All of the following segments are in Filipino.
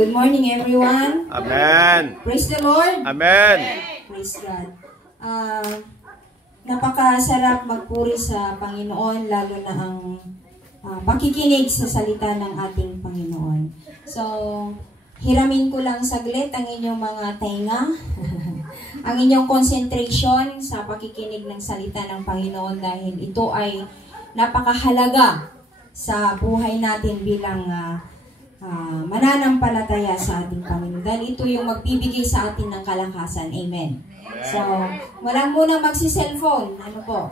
Good morning, everyone. Amen. Praise the Lord. Amen. Praise God. Napakasarap magpuri sa Panginoon, lalo na ang pakikinig sa salita ng ating Panginoon. So, hiramin ko lang saglit ang inyong mga tainga, ang inyong concentration sa pakikinig ng salita ng Panginoon dahil ito ay napakahalaga sa buhay natin bilang mananampalataya sa ating Panginoon. Dahil ito yung magbibigay sa atin ng kalakasan. Amen. So, walang muna magsi-cellphone.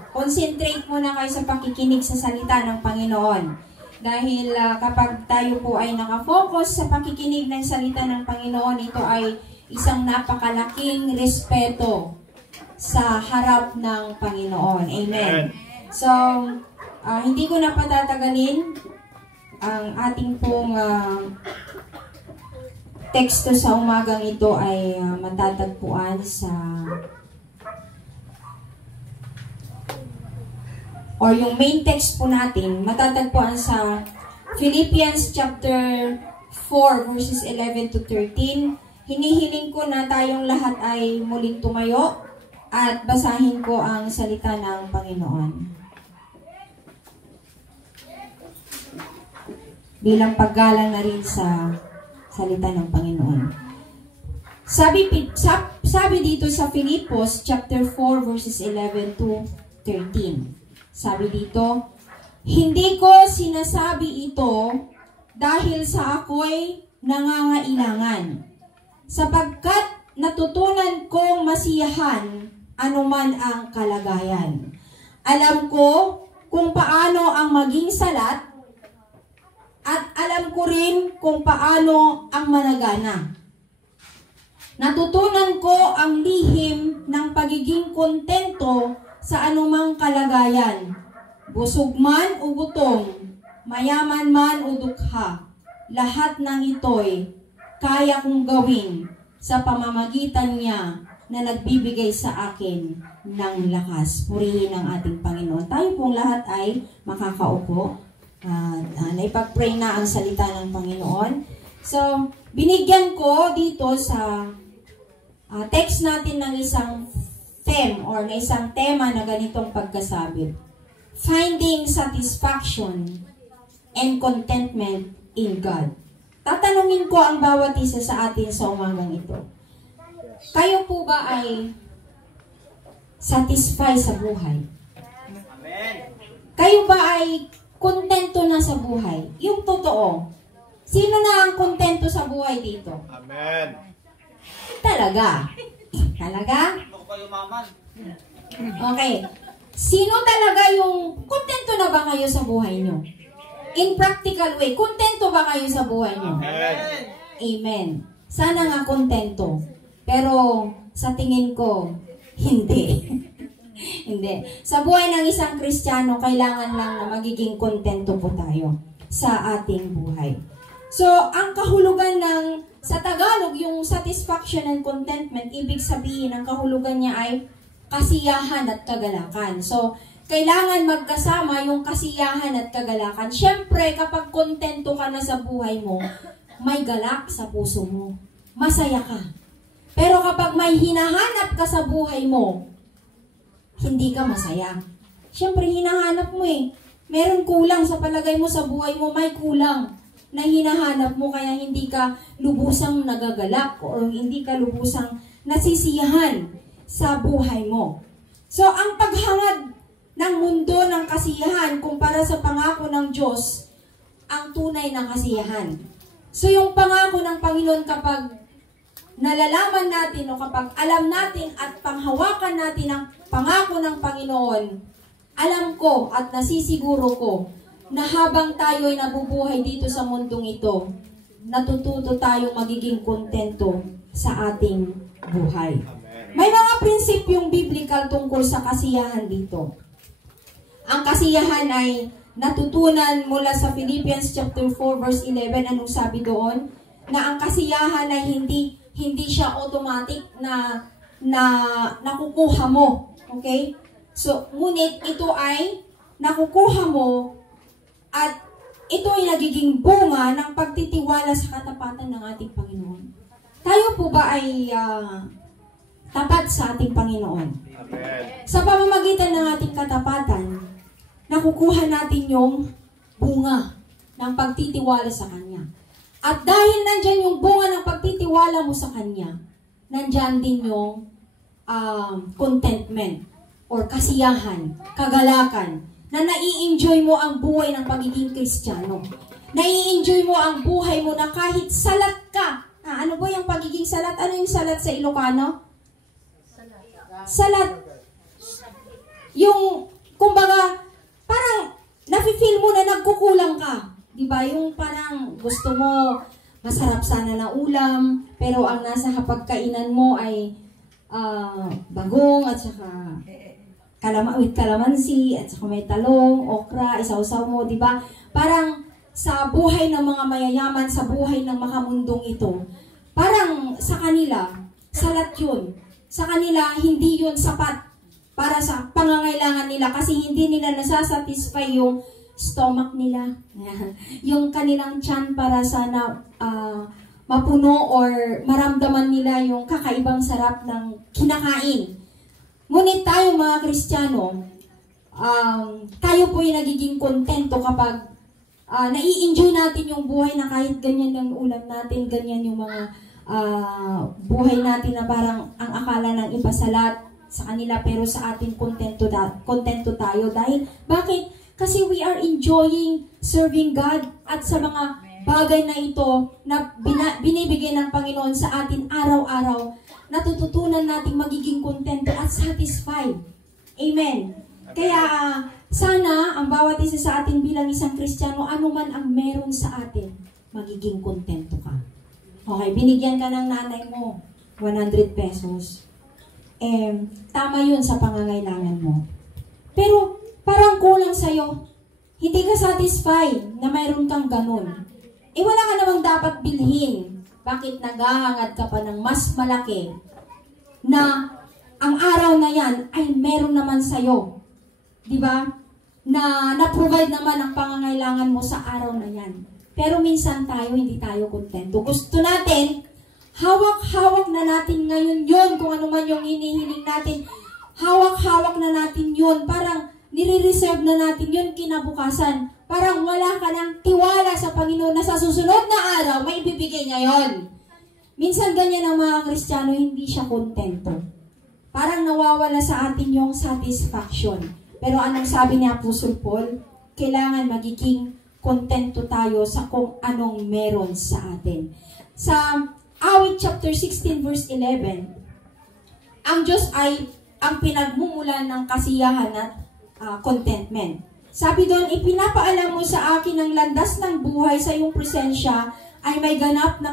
Concentrate muna kayo sa pakikinig sa salita ng Panginoon. Dahil kapag tayo po ay nakafocus sa pakikinig ng salita ng Panginoon, ito ay isang napakalaking respeto sa harap ng Panginoon. Amen. So, hindi ko na patatagalin ang ating pong teksto sa umagang ito ay matatagpuan sa yung main text po natin matatagpuan sa Philippians chapter 4 verses 11 to 13. Hinihiling ko na tayong lahat ay muling tumayo at basahin ko ang salita ng Panginoon bilang paggalang na rin sa salita ng Panginoon. Sabi dito sa Filipos chapter 4 verses 11 to 13. Sabi dito, hindi ko sinasabi ito dahil sa ako'y nangangailangan, sapagkat natutunan kong masiyahan anuman ang kalagayan. Alam ko kung paano ang maging salat at alam ko rin kung paano ang managana. Natutunan ko ang lihim ng pagiging kontento sa anumang kalagayan. Busog man o gutom, mayaman man o dukha, lahat ng ito'y kaya kong gawin sa pamamagitan niya na nagbibigay sa akin ng lakas. Purihin ang ating Panginoon. Tayo pong lahat ay makakaupo. Naipag-pray na ang salita ng Panginoon. So, binigyan ko dito sa text natin ng isang theme or na isang tema na ganitong pagkasabi. Finding satisfaction and contentment in God. Tatanungin ko ang bawat isa sa atin sa umagang ito. Kayo po ba ay satisfied sa buhay? Amen. Kayo ba ay kontento na sa buhay? Yung totoo. Sino na ang kontento sa buhay dito? Amen. Talaga? Talaga? Okay. Sino talaga yung kontento na ba kayo sa buhay nyo? In practical way, kontento ba kayo sa buhay nyo? Amen. Amen. Sana nga kontento. Pero sa tingin ko, hindi. Hindi. Sa buhay ng isang Kristiyano, kailangan lang na magiging kontento po tayo sa ating buhay. So, ang kahulugan sa Tagalog, yung satisfaction and contentment, ibig sabihin, ang kahulugan niya ay kasiyahan at kagalakan. So, kailangan magkasama yung kasiyahan at kagalakan. Siyempre, kapag kontento ka na sa buhay mo, may galak sa puso mo. Masaya ka. Pero kapag may hinahanap ka sa buhay mo, hindi ka masaya. Siyempre, hinahanap mo eh. Meron kulang sa palagay mo sa buhay mo, may kulang na hinahanap mo kaya hindi ka lubusang nagagalak o hindi ka lubusang nasisiyahan sa buhay mo. So, ang paghangad ng mundo ng kasiyahan kumpara sa pangako ng Diyos, ang tunay na kasiyahan. So, yung pangako ng Panginoon kapag nalalaman natin o kapag alam natin at panghawakan natin ang pangako ng Panginoon, alam ko at nasisiguro ko na habang tayo ay nabubuhay dito sa mundong ito, natututo tayong magiging kontento sa ating buhay. May mga prinsipyong biblical tungkol sa kasiyahan dito. Ang kasiyahan ay natutunan mula sa Philippians chapter 4 verse 11. Anong sabi doon? Na ang kasiyahan ay hindi siya automatic na nakukuha mo. Okay? So, ngunit ito ay nakukuha mo at ito ay nagiging bunga ng pagtitiwala sa katapatan ng ating Panginoon. Tayo po ba ay tapat sa ating Panginoon? Amen. Sa pamamagitan ng ating katapatan, nakukuha natin yung bunga ng pagtitiwala sa Kanya. At dahil nandyan yung bunga ng pagtitiwala mo sa Kanya, nandyan din yung contentment or kasiyahan, kagalakan, na nai-enjoy mo ang buhay ng pagiging Kristiyano. Nai-enjoy mo ang buhay mo na kahit salat ka. Ano ba yung pagiging salat? Ano yung salat sa Ilocano? Salat. Yung, kumbaga, parang nafe-feel mo na nagkukulang ka. Diba? Yung parang gusto mo, masarap sana na ulam, pero ang nasa hapagkainan mo ay bagong at saka with kalamansi, at saka may talong, okra, isawsaw mo, di ba? Parang sa buhay ng mga mayayaman, sa buhay ng makamundong ito, parang sa kanila, salat yun. Sa kanila, hindi yun sapat para sa pangangailangan nila kasi hindi nila nasasatisfy yung stomach nila. Yung kanilang tiyan para sana mapuno or maramdaman nila yung kakaibang sarap ng kinakain. Ngunit tayo mga Kristiyano, tayo po yung nagiging kontento kapag nai-enjoy natin yung buhay na kahit ganyan yung ulam natin, ganyan yung mga buhay natin na parang ang akala ng iba salat sa kanila pero sa atin kontento tayo. Dahil, bakit? Kasi we are enjoying serving God at sa mga bagay na ito na binibigay ng Panginoon sa atin araw-araw, natututunan nating magiging kontento at satisfied. Amen. Kaya sana ang bawat isa sa atin bilang isang Kristiyano, ano man ang meron sa atin, magiging kontento ka. Okay, binigyan ka ng nanay mo 100 pesos. Tama yun sa pangangailangan mo. Pero parang kulang sa'yo. Hindi ka satisfied na mayroon kang ganun. Wala ka namang dapat bilhin. Bakit naghahangad ka pa ng mas malaki na ang araw na yan ay meron naman sa'yo? Diba? Na na-provide naman ang pangangailangan mo sa araw na yan. Pero minsan tayo, hindi tayo kontento. Gusto natin, hawak-hawak na natin ngayon yun, kung ano man yung hinihiling natin, hawak-hawak na natin yun. Parang nire-reserve na natin yun kinabukasan. Parang wala ka ng tiwala sa Panginoon na sa susunod na araw, may ibibigay niya yun. Minsan ganyan ang mga Kristiyano, hindi siya kontento. Parang nawawala sa atin yung satisfaction. Pero anong sabi ni Apostol Paul? Kailangan magiging kontento tayo sa kung anong meron sa atin. Sa Awit chapter 16 verse 11, ang Diyos ay ang pinagmumulan ng kasiyahan at contentment. Sabi doon, ipinapaalam mo sa akin ang landas ng buhay sa iyong presensya ay may ganap na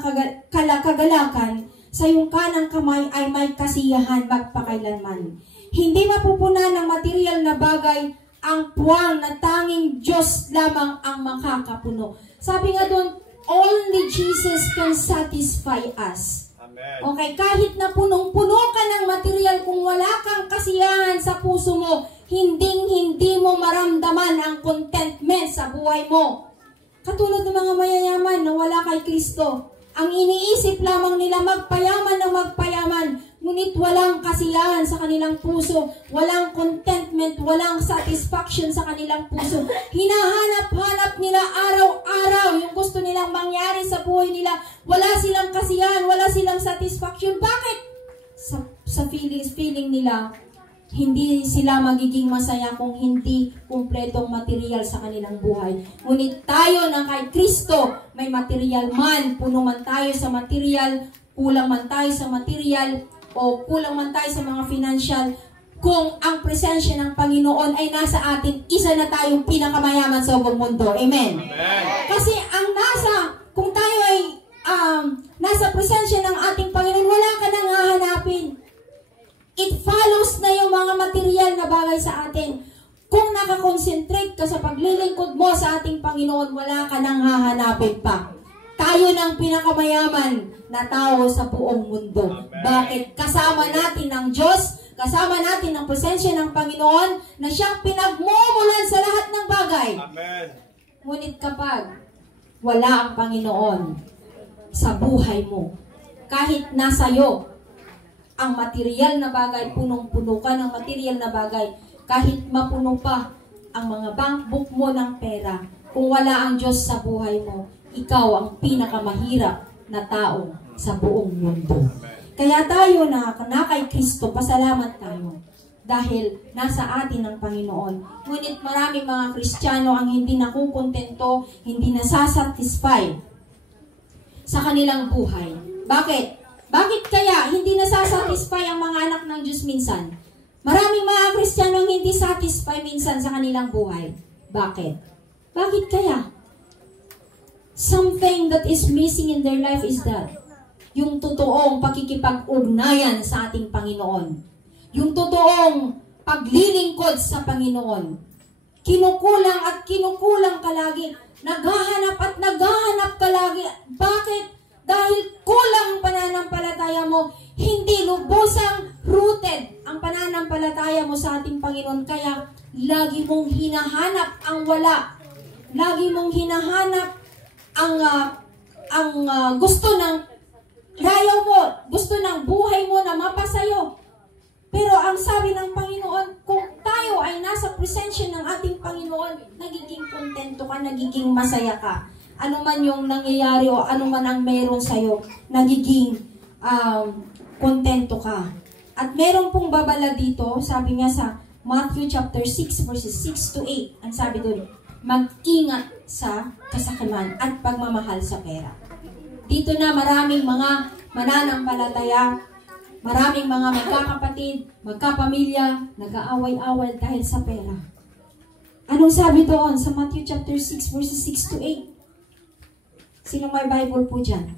kagalakan, sa iyong kanang kamay ay may kasiyahan magpakailanman. Hindi mapupunan ng material na bagay ang puwang na tanging Diyos lamang ang makakapuno. Sabi nga doon, only Jesus can satisfy us. Amen. Okay, kahit na punong-puno ka ng material, kung wala kang kasiyahan sa puso mo, hindi mo maramdaman ang contentment sa buhay mo. Katulad ng mga mayayaman na wala kay Kristo. Ang iniisip lamang nila magpayaman ng magpayaman, ngunit walang kasiyahan sa kanilang puso, walang contentment, walang satisfaction sa kanilang puso. Hinahanap-hanap nila araw-araw yung gusto nilang mangyari sa buhay nila. Wala silang kasiyahan, wala silang satisfaction. Bakit? Sa feeling nila, hindi sila magiging masaya kung hindi kumpletong material sa kanilang buhay. Ngunit tayo na kay Kristo, may material man, puno man tayo sa material, kulang man tayo sa material, o kulang man tayo sa mga financial, kung ang presensya ng Panginoon ay nasa atin, isa na tayong pinakamayaman sa buong mundo. Amen? Amen. Kasi kung tayo ay nasa presensya ng ating Panginoon, wala ka nang hahanapin. It follows na yung mga material na bagay sa atin. Kung nakakonsentrate ka sa paglilingkod mo sa ating Panginoon, wala ka nang hahanapin pa. Tayo ng pinakamayaman na tao sa buong mundo. Amen. Bakit? Kasama natin ng Diyos, kasama natin ang presensya ng Panginoon na siyang pinagmumulan sa lahat ng bagay. Amen. Ngunit kapag wala ang Panginoon sa buhay mo, kahit nasa'yo ang material na bagay, punong-puno ka ng material na bagay, kahit mapuno pa ang mga bank book mo ng pera, kung wala ang Diyos sa buhay mo, ikaw ang pinakamahirap na tao sa buong mundo. Kaya tayo na kay Kristo, pasalamat tayo. Dahil nasa atin ang Panginoon. Ngunit maraming mga Kristiyano ang hindi nakukontento, hindi nasasatisfy sa kanilang buhay. Bakit? Bakit kaya hindi nasasatisfy ang mga anak ng Diyos minsan? Maraming mga Kristiyano ang hindi satisfy minsan sa kanilang buhay. Bakit? Bakit kaya? Something that is missing in their life is that yung totoong pakikipag-ugnayan sa ating Panginoon. Yung totoong paglilingkod sa Panginoon. Kinukulang at kinukulang ka lagi. Naghahanap at naghahanap ka lagi. Bakit? Dahil kulang ang pananampalataya mo. Hindi lubusang rooted ang pananampalataya mo sa ating Panginoon. Kaya lagi mong hinahanap ang wala. Lagi mong hinahanap ang gusto ng layaw mo. Gusto ng buhay mo na mapasayo. Pero ang sabi ng Panginoon, kung tayo ay nasa presensya ng ating Panginoon, nagiging kontento ka, nagiging masaya ka. Ano man yung nangyayari o ano man ang meron sa'yo, nagiging kontento ka. At meron pong babala dito, sabi nga sa Matthew chapter 6 verses 6 to 8, ang sabi doon, mag-ingat sa kasakiman at pagmamahal sa pera. Dito na maraming mga mananampalataya, maraming mga magkakapatid, magkapamilya, nag-aaway-away dahil sa pera. Anong sabi doon sa Matthew chapter 6 verses 6 to 8? Sino may Bible po dyan?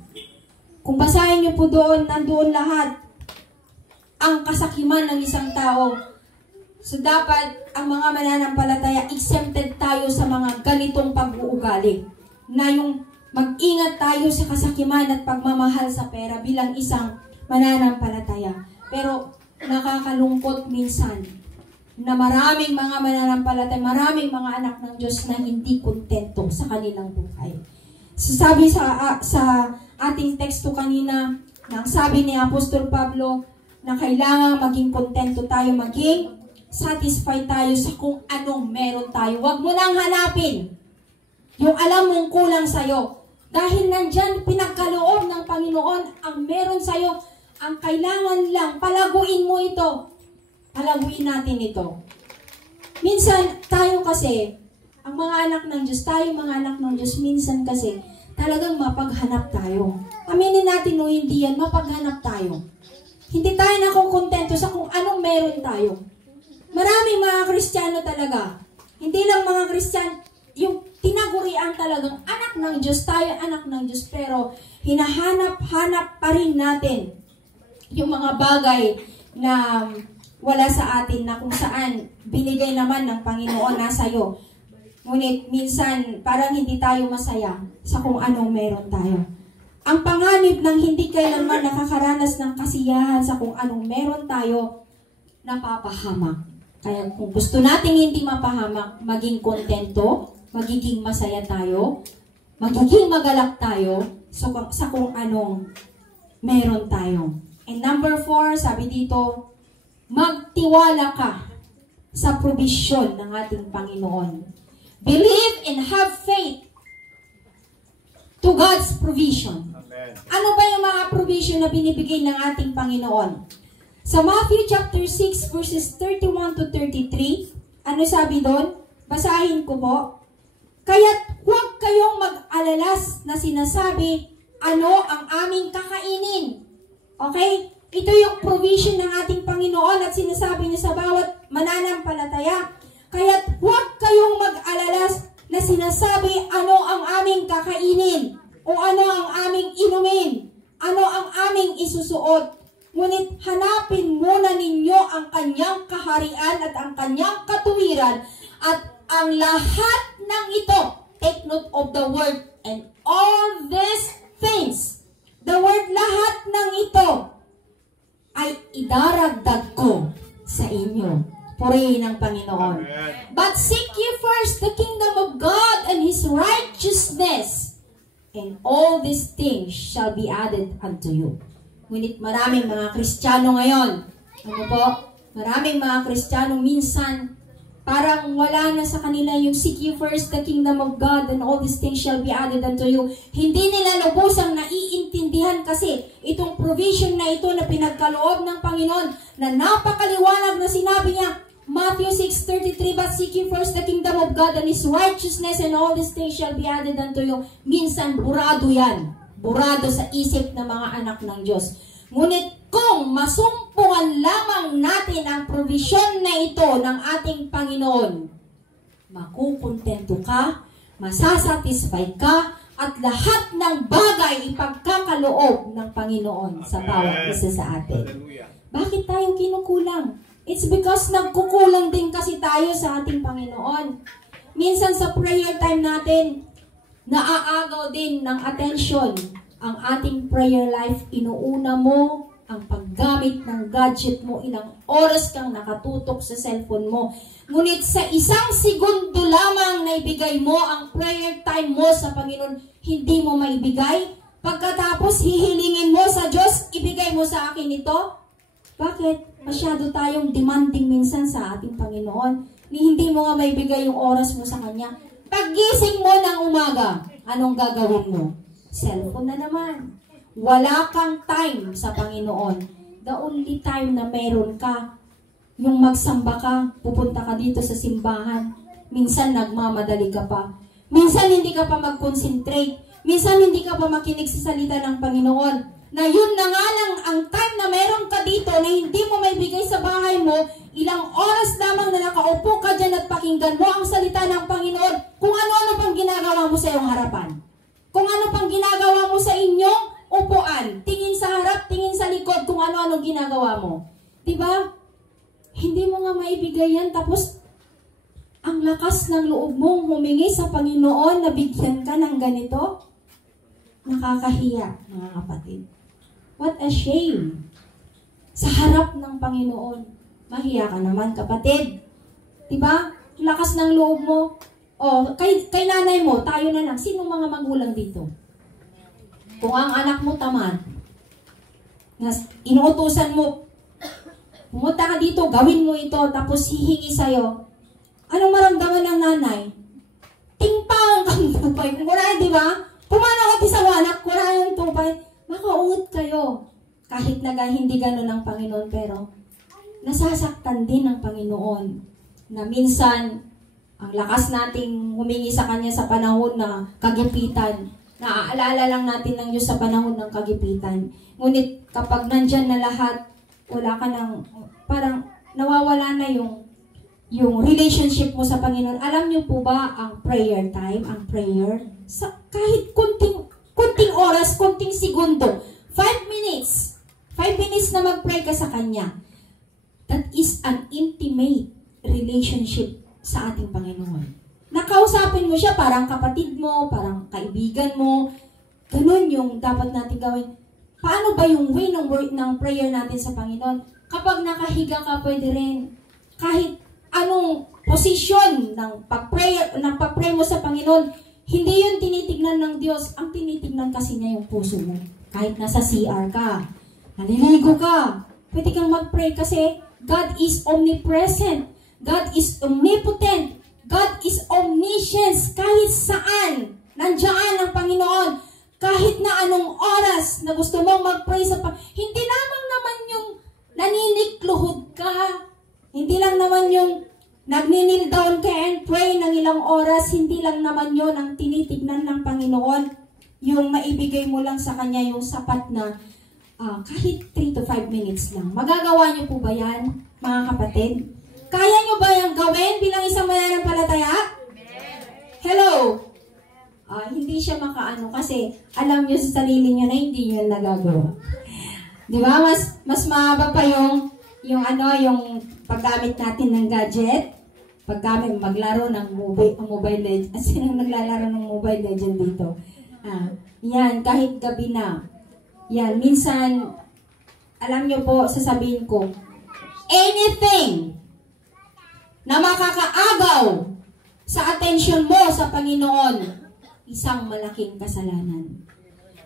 Kung basahin niyo po doon, nandoon lahat ang kasakiman ng isang tao. So dapat ang mga mananampalataya, exempted tayo sa mga ganitong pag-uugali. Na yung mag-ingat tayo sa kasakiman at pagmamahal sa pera bilang isang mananampalataya. Pero nakakalungkot minsan na maraming mga mananampalataya, maraming mga anak ng Diyos na hindi kontento sa kanilang buhay. So sabi sa ating teksto kanina, nang sabi ni Apostol Pablo na kailangan maging kontento tayo, maging satisfied tayo sa kung anong meron tayo. Huwag mo nang hanapin yung alam mong kulang sa'yo. Dahil nandyan pinagkaloob ng Panginoon ang meron sa'yo. Ang kailangan lang, palaguin mo ito. Palaguin natin ito. Minsan, tayo kasi, ang mga anak ng Diyos, tayo mga anak ng Diyos, minsan kasi, talagang mapaghanap tayo. Aminin natin o hindi yan, mapaghanap tayo. Hindi tayo nakukontento sa kung anong meron tayo. Maraming mga Kristiyano talaga. Hindi lang mga Kristiyano, yung tinagurian talagang anak ng Diyos, tayo anak ng Diyos, pero hinahanap-hanap pa rin natin yung mga bagay na wala sa atin na kung saan binigay naman ng Panginoon na sa'yo. Ngunit minsan parang hindi tayo masaya sa kung anong meron tayo. Ang panganib ng hindi kailanman nakakaranas ng kasiyahan sa kung anong meron tayo, napapahamak. Kaya kung gusto nating hindi mapahamak, maging kontento, magiging masaya tayo, magiging magalak tayo sa kung anong meron tayo. And number 4, sabi dito, magtiwala ka sa provision ng ating Panginoon. Believe and have faith to God's provision. Amen. Ano ba yung mga provision na binibigay ng ating Panginoon? Sa Matthew chapter 6 verses 31 to 33, ano sabi doon? Basahin ko po. Kaya't huwag kayong mag-alalas na sinasabi, ano ang aming kakainin? Okay? Ito yung provision ng ating Panginoon at sinasabi niya sa bawat mananampalataya. Kaya't huwag kayong mag-alalas na sinasabi, ano ang aming kakainin? O ano ang aming inumin? Ano ang aming isusuot? Ngunit hanapin muna ninyo ang kanyang kaharian at ang kanyang katuwiran at ang lahat ng ito. Take note of the word and all these things. The word lahat ng ito ay idaragdag ko sa inyo. Purihin ang Panginoon. But seek ye first the kingdom of God and His righteousness, and all these things shall be added unto you. Ngunit maraming mga Kristiyano ngayon, ano po? Maraming mga Kristiyano minsan, parang wala na sa kanila yung seek ye first the kingdom of God and all these things shall be added unto you. Hindi nila lubusang naiintindihan kasi itong provision na ito na pinagkaloob ng Panginoon na napakaliwanag na sinabi niya, Matthew 6:33, but seek ye first the kingdom of God and His righteousness and all these things shall be added unto you. Minsan, burado yan. Burado sa isip ng mga anak ng Diyos. Ngunit kung masumpungan lamang natin ang provision na ito ng ating Panginoon, makukontento ka, masasatisfy ka, at lahat ng bagay ipagkakaloob ng Panginoon sa bawat isa sa atin. Bakit tayo kinukulang? It's because nagkukulang din kasi tayo sa ating Panginoon. Minsan sa prayer time natin, naaagaw din ng attention ang ating prayer life. Inuuna mo ang paggamit ng gadget mo, ilang oras kang nakatutok sa cellphone mo. Ngunit sa isang segundo lamang na ibigay mo ang prayer time mo sa Panginoon, hindi mo maibigay. Pagkatapos hihilingin mo sa Diyos, ibigay mo sa akin ito. Bakit? Masyado tayong demanding minsan sa ating Panginoon. Hindi mo nga maibigay yung oras mo sa Kanya. Paggising mo ng umaga, anong gagawin mo? Cellphone na naman. Wala kang time sa Panginoon. The only time na meron ka, yung magsamba ka, pupunta ka dito sa simbahan. Minsan nagmamadali ka pa. Minsan hindi ka pa mag-concentrate. Minsan hindi ka pa makinig sa salita ng Panginoon. Na yun na nga lang ang time na meron ka dito na hindi mo may bigay sa bahay mo, ilang oras lamang na nakaupo ka dyan at pakinggan mo ang salita ng Panginoon, kung ano-ano pang ginagawa mo sa iyong harapan. Kung ano pang ginagawa mo sa inyong upuan, tingin sa harap, tingin sa likod, kung ano-ano ginagawa mo. Diba? Hindi mo nga maibigay yan, tapos ang lakas ng loob mong humingi sa Panginoon na bigyan ka ng ganito. Nakakahiya, mga kapatid. What a shame. Sa harap ng Panginoon, mahiya ka naman, kapatid. Diba? Lakas ng loob mo. O, kay nanay mo, tayo na lang. Sino mga magulang dito? Kung ang anak mo tamad, na inuutusan mo, pumunta ka dito, gawin mo ito, tapos hihingi sa'yo. Anong maramdaman ng nanay? Tingpang kang tupay. Kung wala, di ba? Pumana ka sa anak, wala yung tupay. Makaungot kayo. Kahit na hindi gano'n ang Panginoon, pero nasasaktan din ng Panginoon na minsan ang lakas nating humingi sa Kanya sa panahon na kagipitan. Naaalala lang natin ng Diyos sa panahon ng kagipitan. Ngunit kapag nandyan na lahat, wala ka nang, parang nawawala na yung relationship mo sa Panginoon. Alam niyo po ba ang prayer time, ang prayer? Sa kahit kunting oras, kunting segundo, 5 minutes na mag-pray ka sa Kanya. That is an intimate relationship sa ating Panginoon. Nakausapin mo siya parang kapatid mo, parang kaibigan mo. Ganun yung dapat natin gawin. Paano ba yung way ng prayer natin sa Panginoon? Kapag nakahiga ka, pwede rin. Kahit anong posisyon ng pag-pray mo sa Panginoon, hindi yun tinitignan ng Diyos. Ang tinitignan kasi niya yung puso mo. Kahit nasa CR ka, naliligo ka, pwede kang mag-pray kasi God is omnipresent. God is omnipotent. God is omniscient. Kahit saan, nandiyan ang Panginoon. Kahit na anong oras na gusto mong mag-pray sa Panginoon, hindi lamang naman yung naninikluhod ka. Hindi lang naman yung nagninil down ka and pray ng ilang oras, hindi lang naman yon ang tinitignan ng Panginoon. Yung maibigay mo lang sa Kanya yung sapat na kahit 3 to 5 minutes lang. Magagawa niyo po ba yan, mga kapatid? Kaya niyo ba yung gawin bilang isang mananampalataya? Hello? Hindi siya makaano kasi alam niyo sa sarili niyo na hindi niyo nagagawa. Di ba? Mas mahaba pa yung paggamit natin ng gadget. Paggamit, maglaro ng mobile legend. Sino naglalaro ng mobile legend dito? Yan, kahit gabi na. Yan, minsan, alam nyo po, sasabihin ko, anything na makakaagaw sa atensyon mo sa Panginoon, isang malaking kasalanan.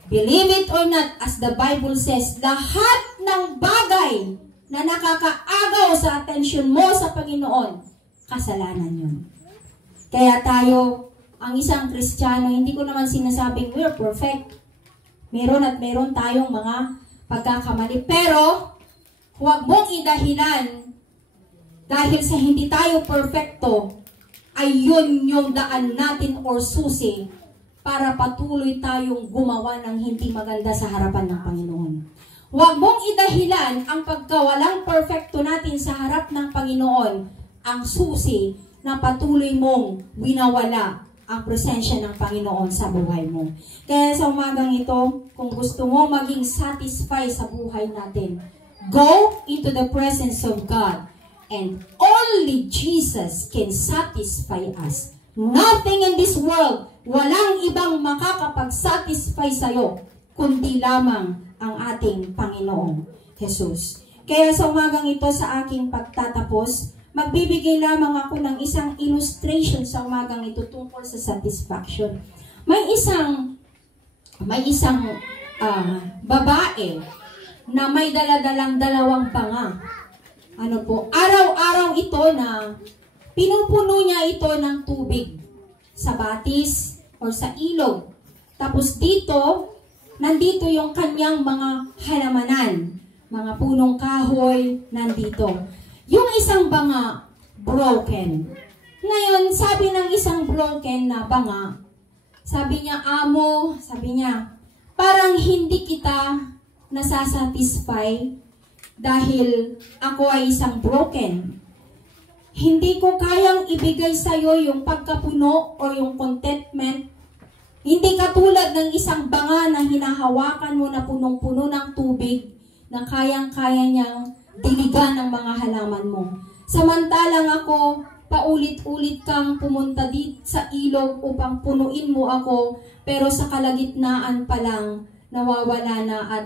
Believe it or not, as the Bible says, lahat ng bagay na nakakaagaw sa atensyon mo sa Panginoon, kasalanan yun. Kaya tayo, ang isang Kristiyano, hindi ko naman sinasabing we're perfect. Meron at meron tayong mga pagkakamali. Pero, huwag mong idahilan dahil sa hindi tayo perfecto, ay yun yung daan natin or susi para patuloy tayong gumawa ng hindi maganda sa harapan ng Panginoon. Huwag mong idahilan ang pagkawalang perfecto natin sa harap ng Panginoon ang susi na patuloy mong winawala ang presensya ng Panginoon sa buhay mo. Kaya sa umagang ito, kung gusto mo maging satisfied sa buhay natin, go into the presence of God and only Jesus can satisfy us. Nothing in this world, walang ibang makakapag-satisfy sa'yo, kundi lamang ang ating Panginoong Jesus. Kaya sa umagang ito, sa aking pagtatapos, magbibigay lamang ako ng isang illustration sa umagang ito tungkol sa satisfaction. May isang babae na may daladalang dalawang panga. Araw-araw ito na pinupuno niya ito ng tubig sa batis or sa ilog. Tapos nandito yung kanyang mga halamanan, mga punong kahoy, nandito. Yung isang banga, broken. Ngayon, sabi ng isang broken na banga, sabi niya, amo, sabi niya, parang hindi kita nasasatisfy dahil ako ay isang broken. Hindi ko kayang ibigay sa'yo yung pagkapuno o yung contentment. Hindi katulad ng isang banga na hinahawakan mo na punong-puno ng tubig na kayang-kaya niyang diligan ng mga halaman mo. Samantalang ako, paulit-ulit kang pumunta dito sa ilog upang punuin mo ako, pero sa kalagitnaan pa lang, nawawala na at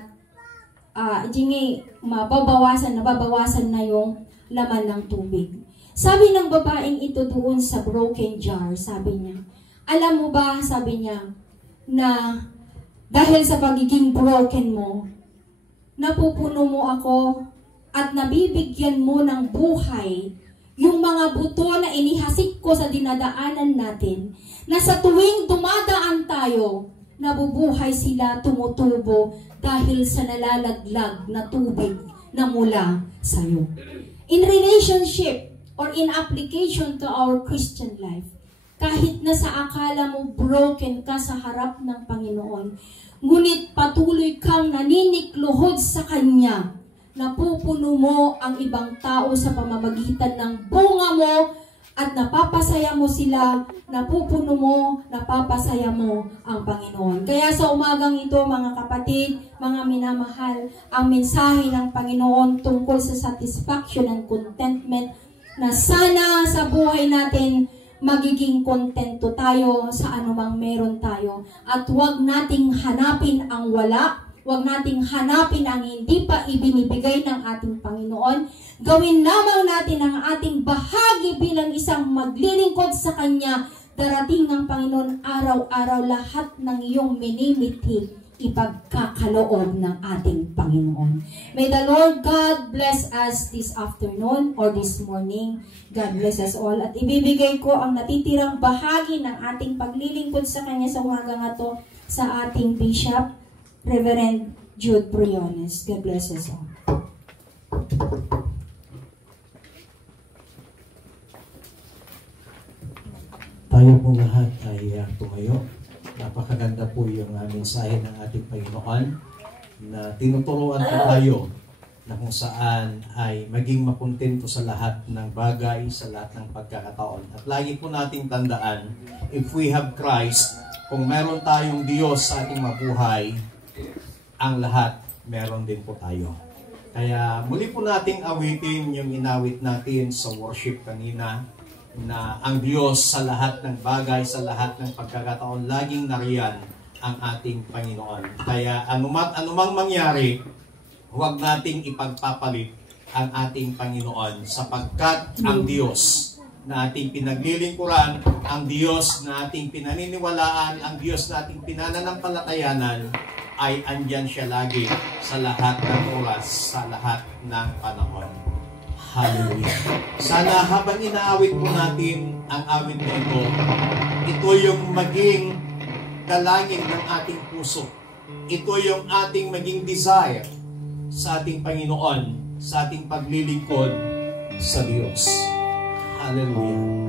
nababawasan na yung laman ng tubig. Sabi ng babaeng ito doon sa broken jar, sabi niya, alam mo ba, sabi niya, na dahil sa pagiging broken mo, napupuno mo ako at nabibigyan mo ng buhay yung mga buto na inihasik ko sa dinadaanan natin, na sa tuwing dumadaan tayo, nabubuhay sila, tumutubo dahil sa nalalaglag na tubig na mula sa'yo. In relationship or in application to our Christian life, kahit na sa akala mo broken ka sa harap ng Panginoon, ngunit patuloy kang naninikluhod sa Kanya, napupuno mo ang ibang tao sa pamamagitan ng bunga mo at napapasaya mo sila, napupuno mo, napapasaya mo ang Panginoon. Kaya sa umagang ito, mga kapatid, mga minamahal, ang mensahe ng Panginoon tungkol sa satisfaction and contentment, na sana sa buhay natin magiging kontento tayo sa anumang meron tayo. At huwag nating hanapin ang wala, huwag nating hanapin ang hindi pa ibinibigay ng ating Panginoon. Gawin lamang natin ang ating bahagi bilang isang maglilingkod sa Kanya. Darating ng Panginoon araw-araw lahat ng iyong minimithi, ipagkakaloob ng ating Panginoon. May the Lord God bless us this afternoon or this morning. God bless us all. At ibibigay ko ang natitirang bahagi ng ating paglilingkod sa Kanya sa umagang ito sa ating Bishop, Reverend Jude Briones. God bless us all. Tayo po lahat ay tumayo. Napakaganda po yung mensahe ng ating Panginoon na tinuturuan po tayo na kung saan ay maging makontento sa lahat ng bagay, sa lahat ng pagkakataon. At lagi po nating tandaan, if we have Christ, kung meron tayong Diyos sa ating mabuhay, ang lahat meron din po tayo. Kaya muli po nating awitin yung inawit natin sa worship kanina, na ang Diyos sa lahat ng bagay, sa lahat ng pagkakataon, laging nariyan ang ating Panginoon. Kaya anumang mangyari, huwag nating ipagpapalit ang ating Panginoon sapagkat ang Diyos na ating pinaglilingkuran, ang Diyos na ating pinaniniwalaan, ang Diyos na ating pinananampalatayanan, ay andyan siya lagi sa lahat ng oras, sa lahat ng panahon. Hallelujah. Sana habang inaawit po natin ang awit na ito yung maging dalangin ng ating puso. Ito yung ating maging desire sa ating Panginoon, sa ating paglilingkod sa Diyos. Hallelujah.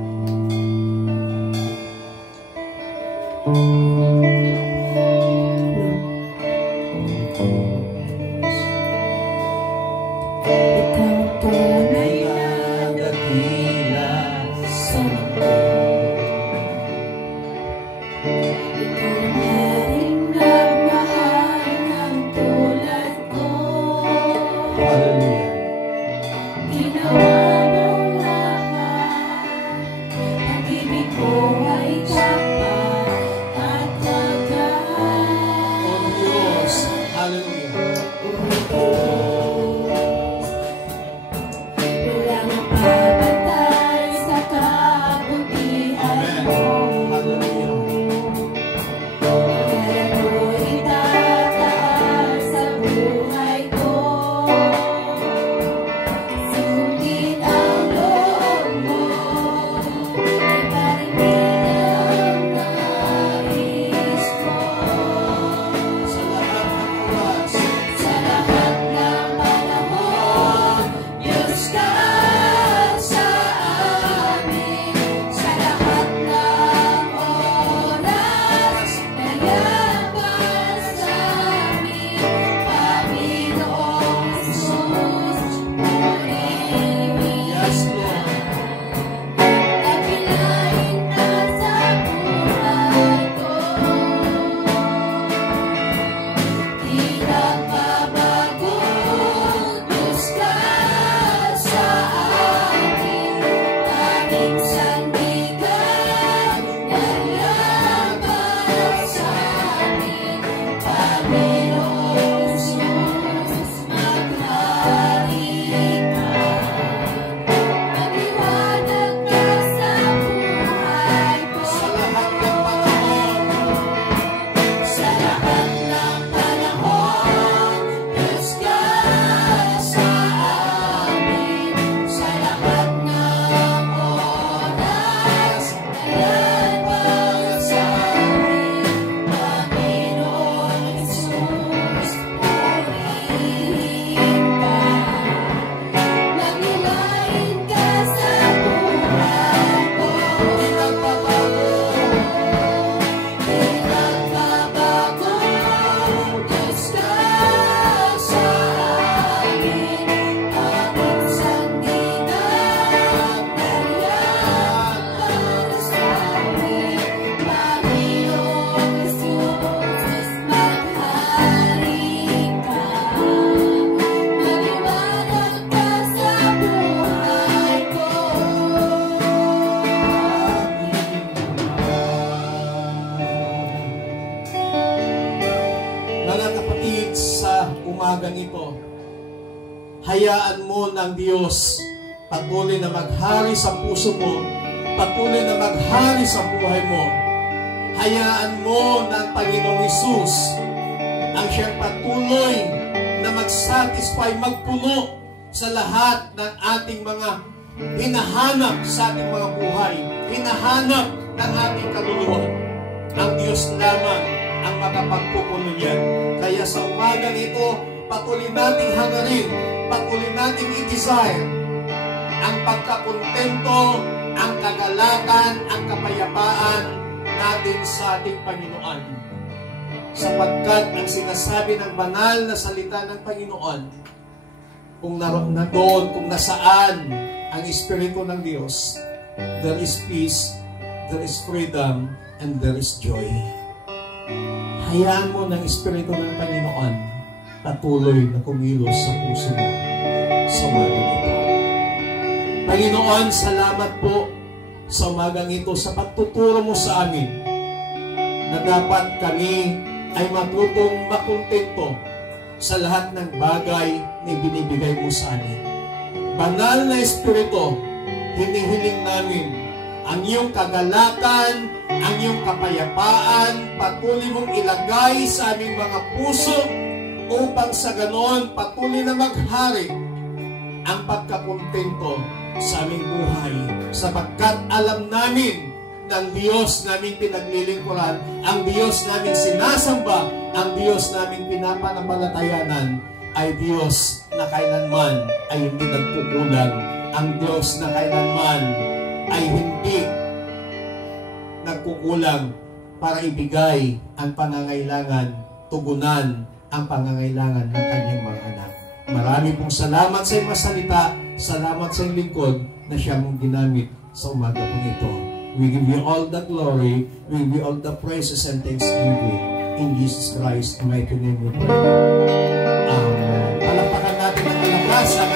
Hayaan mo ng Diyos patuloy na maghari sa puso mo, patuloy na maghari sa buhay mo. Hayaan mo ng Panginoong Hesus ang siyang patuloy na mag-satisfy, magpuno sa lahat ng ating mga hinahanap sa ating mga buhay, hinahanap ng ating kaluluwa. Ang Diyos lamang ang makapagpupuno niyan. Kaya sa umagang ito, patuloy nating hangarin, patuloy nating i-desire ang pagkakontento, ang kagalakan, ang kapayapaan natin sa ating Panginoon. Sapagkat ang sinasabi ng banal na salita ng Panginoon, kung naroon, kung nasaan ang Espiritu ng Diyos, there is peace, there is freedom, and there is joy. Hayaan mo ng Espiritu ng Panginoon patuloy na kumilos sa puso mo sa umagang ito. Panginoon, salamat po sa umagang ito sa pagtuturo mo sa amin na dapat kami ay matutong makontento sa lahat ng bagay na binibigay mo sa amin. Banal na Espiritu, hinihiling namin ang iyong kagalakan, ang iyong kapayapaan, patuloy mong ilagay sa aming mga puso upang sa ganon patuloy na maghari ang pagkakontento sa aming buhay, sapagkat alam namin ng Diyos namin pinaglilingkuran, ang Diyos namin sinasamba, ang Diyos namin pinapanamalatayanan ay Diyos na kailanman ay hindi nagkukulang, ang Diyos na kailanman ay hindi nagkukulang para ibigay ang pangangailangan, tugunan ang pangangailangan ng kanyang mga anak. Marami pong salamat sa iyong masalita, salamat sa iyong lingkod na siya mong ginamit sa umaga pong ito. We give you all the glory, we give you all the praises and thanksgiving. In Jesus Christ, mighty name we pray. Palakpakan natin ang malakas ang